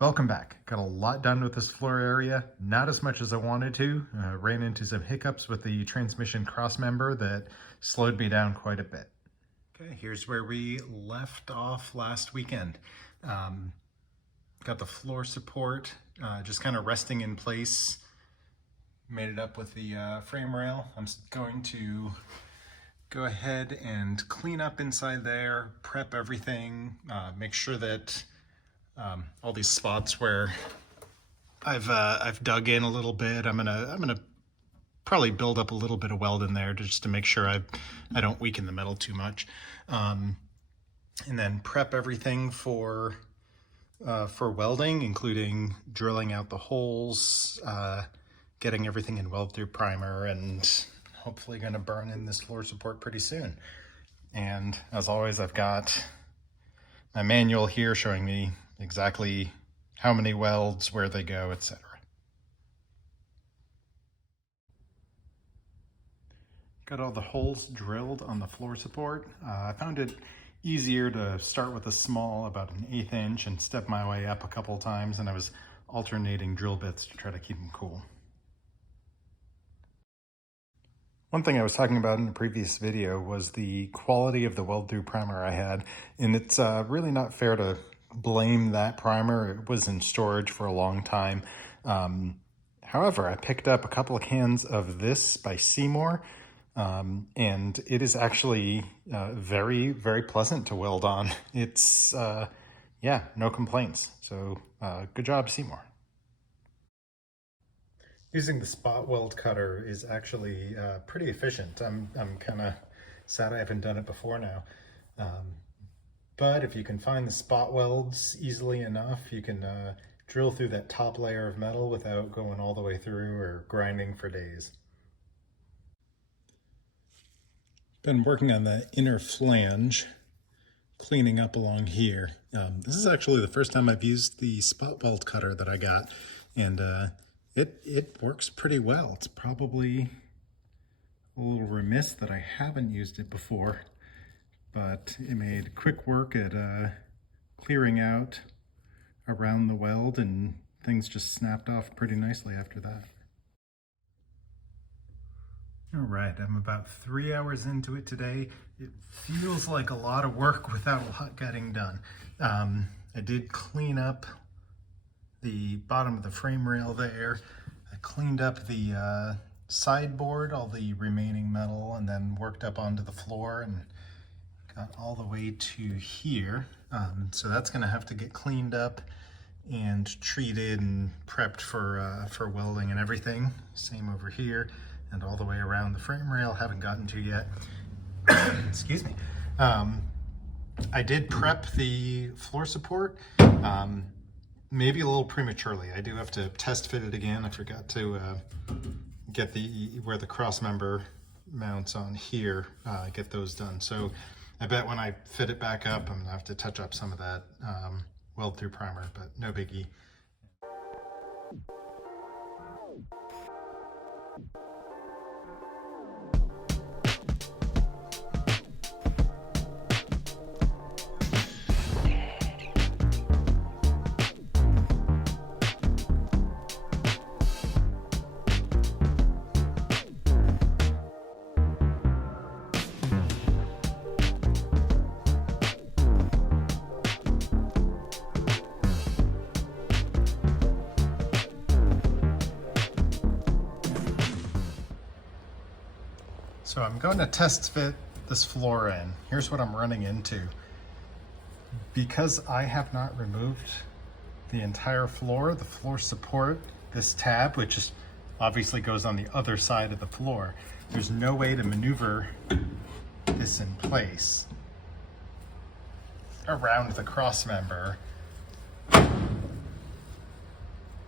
Welcome back. Got a lot done with this floor area, not as much as I wanted to. Ran into some hiccups with the transmission crossmember that slowed me down quite a bit. Okay, here's where we left off last weekend. Got the floor support just kind of resting in place. Made it up with the frame rail. I'm going to go ahead and clean up inside there, prep everything, make sure that all these spots where I've dug in a little bit, I'm gonna probably build up a little bit of weld in there just to make sure I don't weaken the metal too much, and then prep everything for welding, including drilling out the holes, getting everything in weld through primer, and hopefully going to burn in this floor support pretty soon. And as always, I've got my manual here showing me exactly how many welds, where they go, etc. Got all the holes drilled on the floor support. I found it easier to start with a small, about an 1/8 inch, and step my way up a couple times, and I was alternating drill bits to try to keep them cool. One thing I was talking about in the previous video was the quality of the weld through primer I had, and it's really not fair to blame that primer. It was in storage for a long time. However, I picked up a couple of cans of this by Seymour, and it is actually very, very pleasant to weld on. It's, yeah, no complaints. So good job, Seymour. Using the spot weld cutter is actually pretty efficient. I'm kind of sad I haven't done it before now. But if you can find the spot welds easily enough, you can drill through that top layer of metal without going all the way through or grinding for days. Been working on the inner flange, cleaning up along here. This is actually the first time I've used the spot weld cutter that I got, and it works pretty well. It's probably a little remiss that I haven't used it before, but it made quick work at clearing out around the weld, and things just snapped off pretty nicely after that. All right, I'm about 3 hours into it today. It feels like a lot of work without a lot getting done. I did clean up the bottom of the frame rail there. I cleaned up the sideboard, all the remaining metal, and then worked up onto the floor and got all the way to here. So that's gonna have to get cleaned up and treated and prepped for welding and everything. Same over here and all the way around the frame rail. Haven't gotten to yet. Excuse me. I did prep the floor support. Maybe a little prematurely. I do have to test fit it again. I forgot to get where the cross member mounts on here, get those done. So I bet when I fit it back up, I'm gonna have to touch up some of that weld through primer, but no biggie. So I'm going to test fit this floor in. Here's what I'm running into. Because I have not removed the entire floor, the floor support, this tab, which is obviously goes on the other side of the floor, there's no way to maneuver this in place around the cross member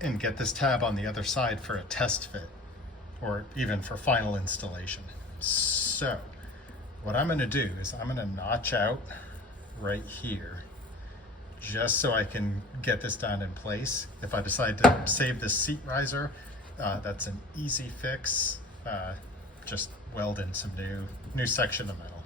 and get this tab on the other side for a test fit or even for final installation. So what I'm going to do is I'm going to notch out right here just so I can get this down in place. If I decide to save this seat riser, that's an easy fix. Just weld in some new section of metal.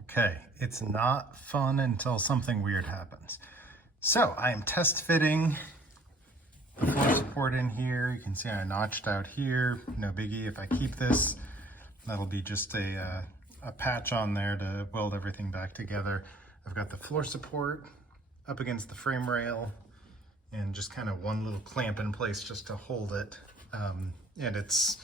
Okay, it's not fun until something weird happens. So I am test fitting the floor support in here. You can see I notched out here, no biggie. If I keep this, that'll be just a patch on there to weld everything back together. I've got the floor support up against the frame rail and just kind of one little clamp in place just to hold it. And it's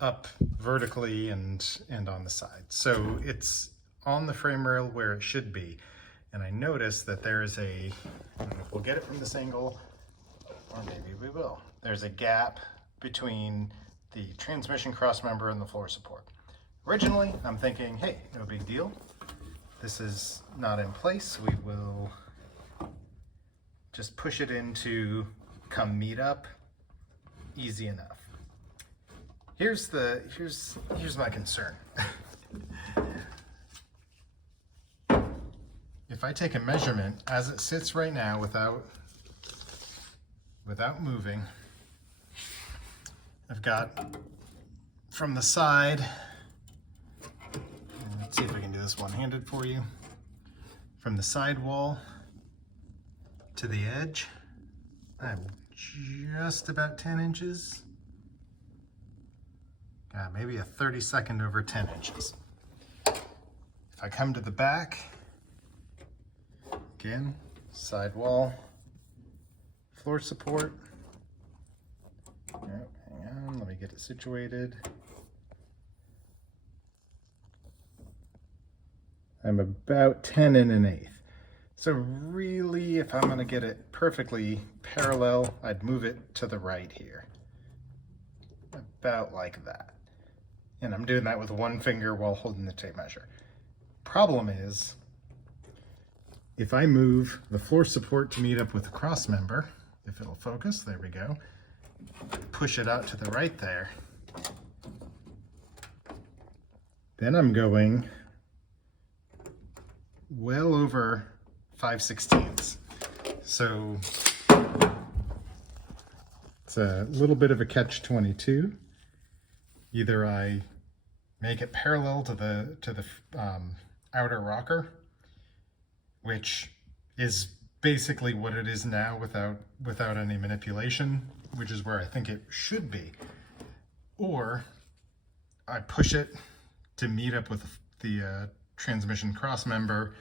up vertically and on the side. So it's on the frame rail where it should be. And I noticed that there is I don't know if we'll get it from this angle, or maybe we will. There's a gap between the transmission crossmember and the floor support. Originally, I'm thinking, hey, no big deal. This is not in place. We will just push it into come meet up. Easy enough. Here's my concern. If I take a measurement as it sits right now without moving, I've got from the side, let's see if I can do this one-handed for you, from the side wall to the edge, I'm just about 10 inches. Maybe a 32nd over 10 inches. If I come to the back, again, side wall, floor support. Oh, hang on, let me get it situated. I'm about 10 1/8. So really, if I'm gonna get it perfectly parallel, I'd move it to the right here. About like that. And I'm doing that with one finger while holding the tape measure. Problem is, if I move the floor support to meet up with the cross member, if it'll focus, there we go, push it out to the right there, then I'm going well over 5/16. So it's a little bit of a catch-22. Either I make it parallel to the outer rocker, which is basically what it is now without any manipulation, which is where I think it should be, or I push it to meet up with the transmission cross member.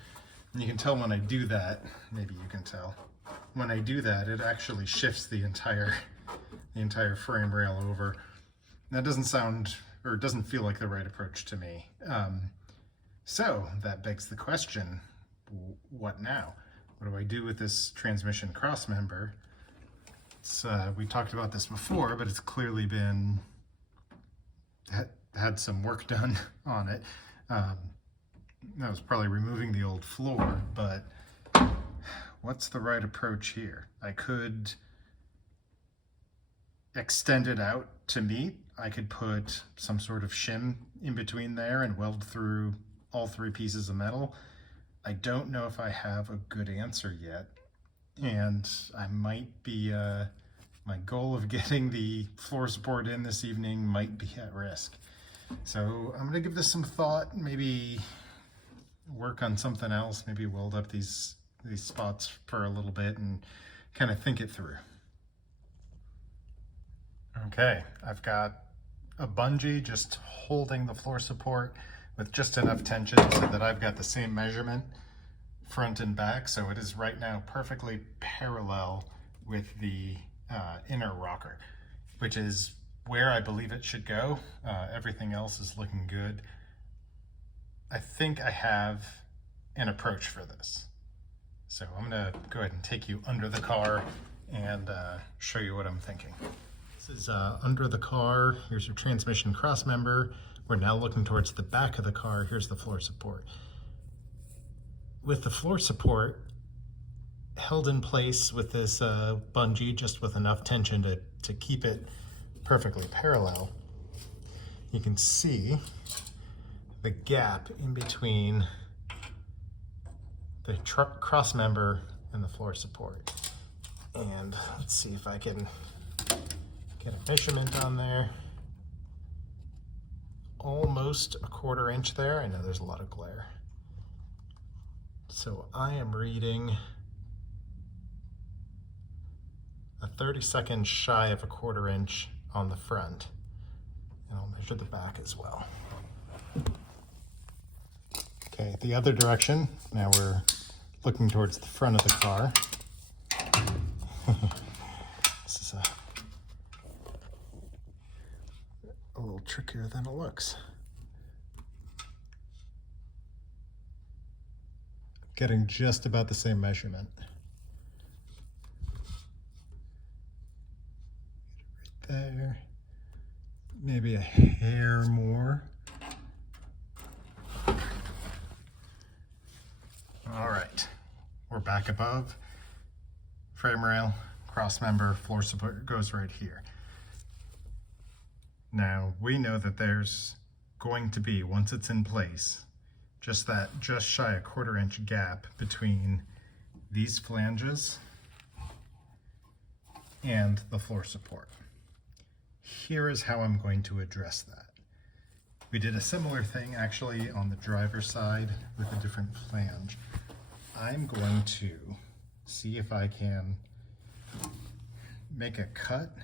And you can tell when I do that, maybe you can tell, when I do that, it actually shifts the entire frame rail over. That doesn't sound, or doesn't feel like the right approach to me. So that begs the question, what now? What do I do with this transmission cross member? We talked about this before, but it's clearly been, had some work done on it. That was probably removing the old floor, but what's the right approach here? I could extend it out to meet. I could put some sort of shim in between there and weld through all 3 pieces of metal. I don't know if I have a good answer yet, and I might be, my goal of getting the floor support in this evening might be at risk. So I'm gonna give this some thought, maybe work on something else, maybe weld up these spots for a little bit and kind of think it through. Okay, I've got a bungee just holding the floor support with just enough tension so that I've got the same measurement front and back. So it is right now perfectly parallel with the inner rocker, which is where I believe it should go. Everything else is looking good. I think I have an approach for this. So I'm gonna go ahead and take you under the car and show you what I'm thinking. This is under the car. Here's your transmission cross member. We're now looking towards the back of the car. Here's the floor support. With the floor support held in place with this bungee, just with enough tension to keep it perfectly parallel, you can see the gap in between the cross member and the floor support. And let's see if I can get a measurement on there. Almost a 1/4 inch there. I know there's a lot of glare. So I am reading a 32nd shy of a 1/4 inch on the front. And I'll measure the back as well. Okay, the other direction. Now we're looking towards the front of the car. This is a little trickier than it looks. Getting just about the same measurement. Right there. Maybe a hair more. All right, we're back above. Frame rail, cross member, floor support goes right here. Now, we know that there's going to be, once it's in place, just shy a 1/4 inch gap between these flanges and the floor support. Here is how I'm going to address that. We did a similar thing actually on the driver's side with a different flange. I'm going to see if I can make a cut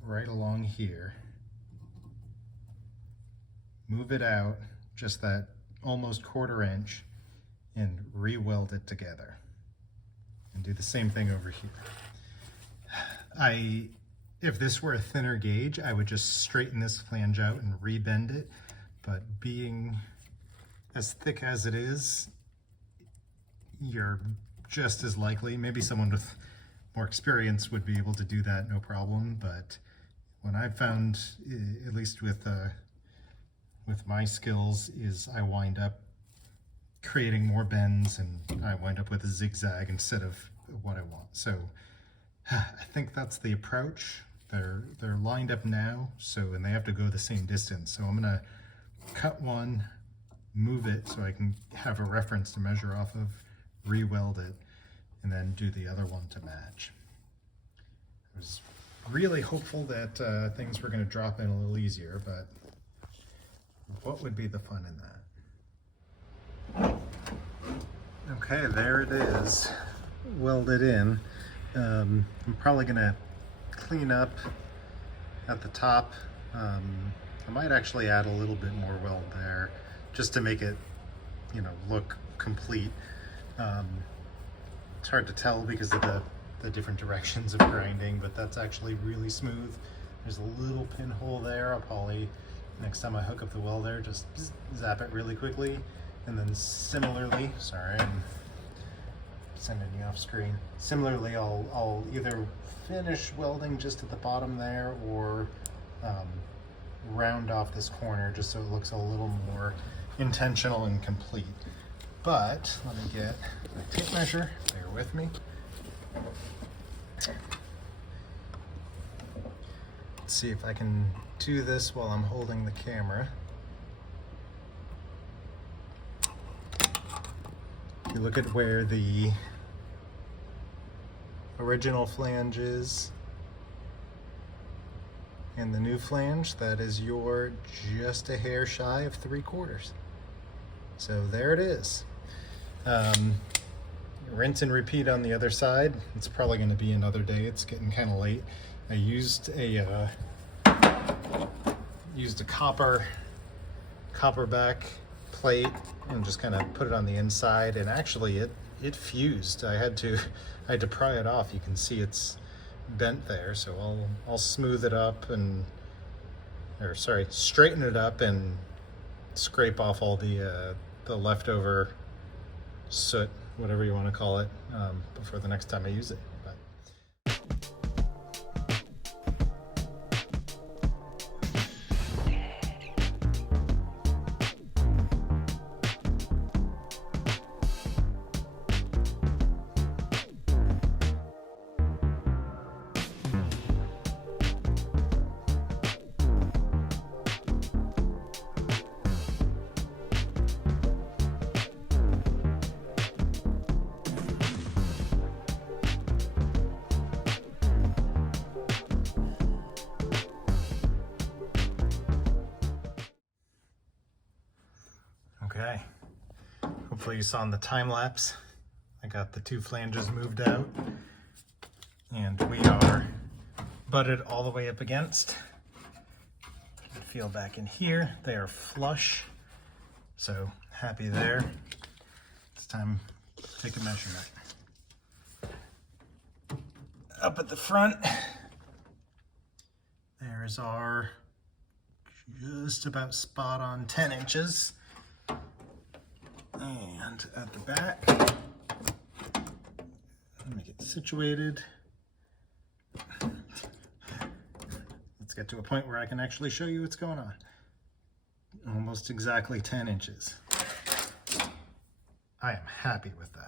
right along here, move it out just that almost 1/4 inch, and re-weld it together. And do the same thing over here. If this were a thinner gauge, I would just straighten this flange out and rebend it, but being as thick as it is, you're just as likely, maybe someone with more experience would be able to do that no problem, but when I've found, at least with my skills, is I wind up creating more bends and I wind up with a zigzag instead of what I want. So I think that's the approach. They're lined up now, and they have to go the same distance. So I'm gonna cut one, move it so I can have a reference to measure off of, re-weld it, and then do the other one to match. I was really hopeful that things were gonna drop in a little easier, but what would be the fun in that? Okay, there it is, welded in. I'm probably gonna clean up at the top. I might actually add a little bit more weld there just to make it, look complete. It's hard to tell because of the different directions of grinding, but that's actually really smooth. There's a little pinhole there. I'll probably, next time I hook up the welder, just zap it really quickly. And then similarly, sorry, I'm sending you off screen. Similarly, I'll either finish welding just at the bottom there or round off this corner just so it looks a little more intentional and complete. But let me get my tape measure, bear with me. Let's see if I can do this while I'm holding the camera. If you look at where the original flange is and the new flange, that is your just a hair shy of 3/4. So there it is. Rinse and repeat on the other side. It's probably going to be another day. It's getting kind of late. I used a copper back plate and just kind of put it on the inside, and actually it fused. I had to pry it off. You can see it's bent there, so I'll smooth it up straighten it up and scrape off all the leftover soot, whatever you want to call it, before the next time I use it. Okay, Hopefully you saw in the time lapse, I got the 2 flanges moved out, and we are butted all the way up against. Feel back in here, they are flush, so happy there. It's time to take a measurement. Up at the front, there's our just about spot on 10 inches. And at the back, let me get situated. Let's get to a point where I can actually show you what's going on. Almost exactly 10 inches. I am happy with that.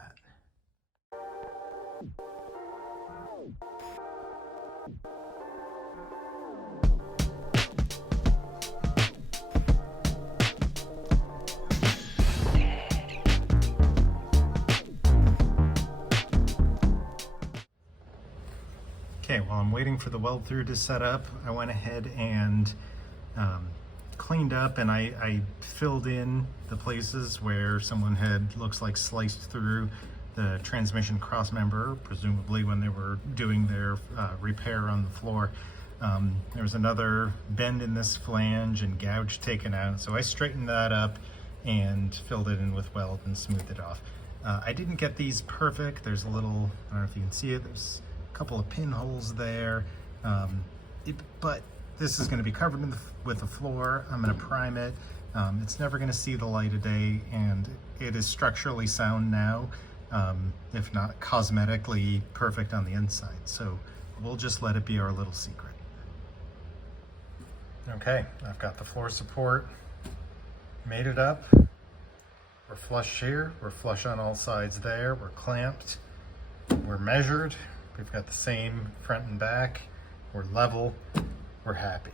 Okay, while I'm waiting for the weld through to set up, I went ahead and cleaned up, and I filled in the places where someone had, looks like, sliced through the transmission crossmember, presumably when they were doing their repair on the floor. There was another bend in this flange and gouge taken out, so I straightened that up and filled it in with weld and smoothed it off. I didn't get these perfect. There's a little, I don't know if you can see it, there's couple of pinholes there, but this is going to be covered with the floor. I'm going to prime it. It's never going to see the light of day, and it is structurally sound now, if not cosmetically perfect on the inside. So we'll just let it be our little secret. Okay, I've got the floor support, made it up. We're flush here, we're flush on all sides there, we're clamped, we're measured. We've got the same front and back, we're level, we're happy.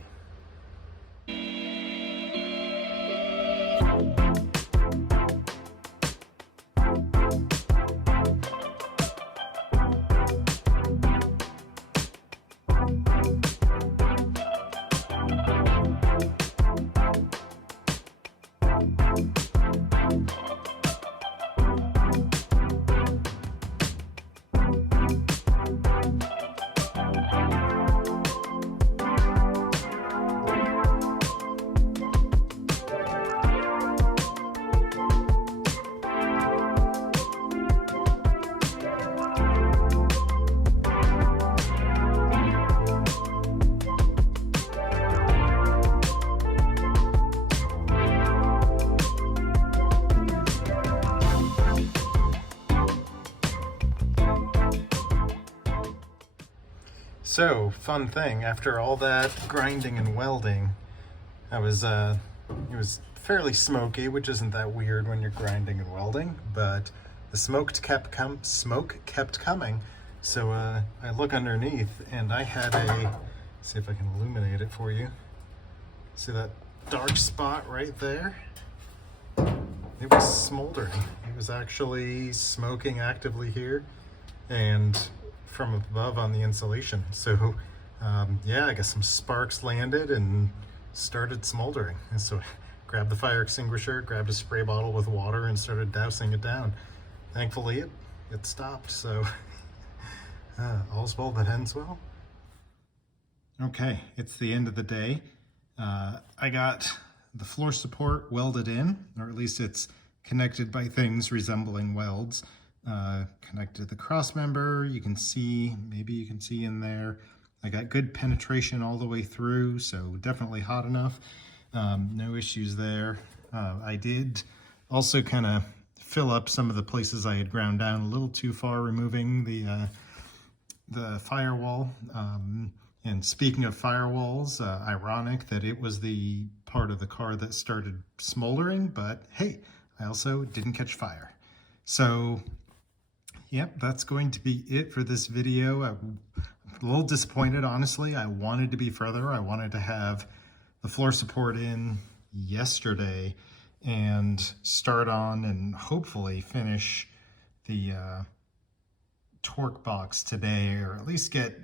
So, fun thing, after all that grinding and welding, it was fairly smoky, which isn't that weird when you're grinding and welding, but the smoke kept coming. So I look underneath, and I had see if I can illuminate it for you. See that dark spot right there? It was smoldering. It was actually smoking actively here, and from above on the insulation. So yeah, I guess some sparks landed and started smoldering. And so I grabbed the fire extinguisher, grabbed a spray bottle with water, and started dousing it down. Thankfully it stopped, so all's well that ends well. Okay, it's the end of the day. I got the floor support welded in, or at least it's connected by things resembling welds. Connected to the cross member. You can see, maybe you can see in there, I got good penetration all the way through, so definitely hot enough. No issues there. I did also kind of fill up some of the places I had ground down a little too far, removing the firewall. And speaking of firewalls, ironic that it was the part of the car that started smoldering, but hey, I also didn't catch fire. So yep, that's going to be it for this video. I'm a little disappointed, honestly. I wanted to be further. I wanted to have the floor support in yesterday and start on and hopefully finish the torque box today, or at least get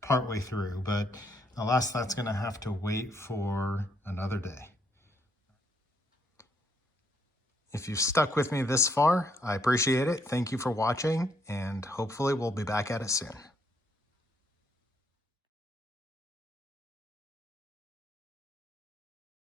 partway through. But alas, that's going to have to wait for another day. If you've stuck with me this far, I appreciate it. Thank you for watching, and hopefully we'll be back at it soon.